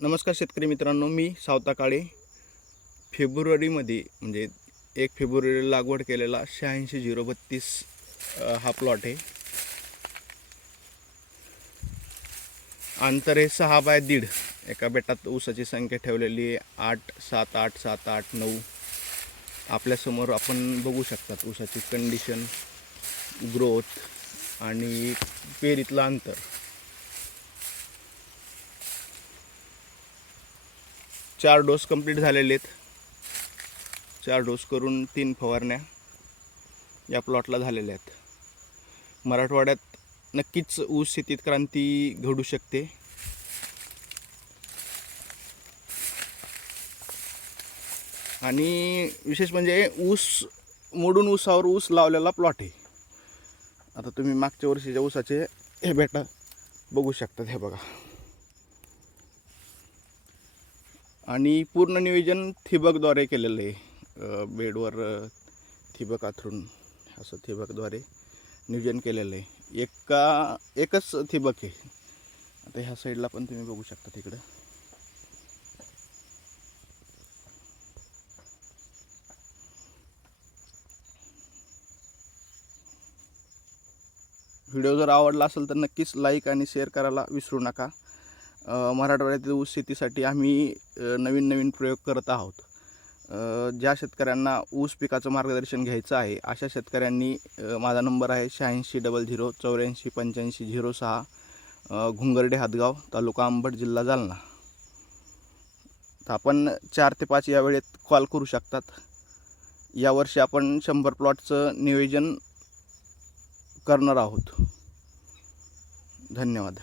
नमस्कार शेतकरी मित्रांनो मी सावता काळे. फेब्रुवारीमध्ये म्हणजे एक फेब्रुवारीला लागवड केलेला शहाऐंशी झिरो बत्तीस हा प्लॉट आहे. अंतर हे सहा बाय दीड. एका बेटात ऊसाची संख्या ठेवलेली आहे आठ सात आठ सात आठ नऊ. आपल्यासमोर आपण बघू शकतात ऊसाची कंडिशन ग्रोथ आणि पेरीतलं अंतर. चार डोस कंप्लीट झालेले आहेत. चार डोस करून तीन फवारण्या या प्लॉटला झालेल्या आहेत. मराठवाड्यात नक्कीच ऊस शेतीत क्रांती घडू शकते. आणि विशेष म्हणजे ऊस मोडून ऊसावर ऊस लावलेला प्लॉट आहे. आता तुम्ही मागच्या वर्षीच्या ऊसाचे हे बेटा बघू शकतात हे बघा. आणि पूर्ण नियोजन थिबकद्वारे केलेलं आहे. बेडवर थिबक आथरून असं थिबकद्वारे नियोजन केलेलं आहे. एका एकच ठिबक आहे. आता ह्या साईडला पण तुम्ही बघू शकता तिकडं. व्हिडिओ जर आवडला असेल तर नक्कीच लाईक आणि शेअर करायला विसरू नका. मराठवाड्यातील ऊस शेतीसाठी आम्ही नवीन नवीन प्रयोग करत आहोत. ज्या शेतकऱ्यांना ऊस पिकाचं मार्गदर्शन घ्यायचं आहे अशा शेतकऱ्यांनी माझा नंबर आहे शहाऐंशी डबल झिरो चौऱ्याऐंशी पंच्याऐंशी झिरो सहा घुंगर्डे हातगाव तालुका अंबड जिल्हा जालना. तर आपण चार ते पाच या वेळेत कॉल करू शकतात. यावर्षी आपण शंभर प्लॉटचं नियोजन करणार आहोत. धन्यवाद.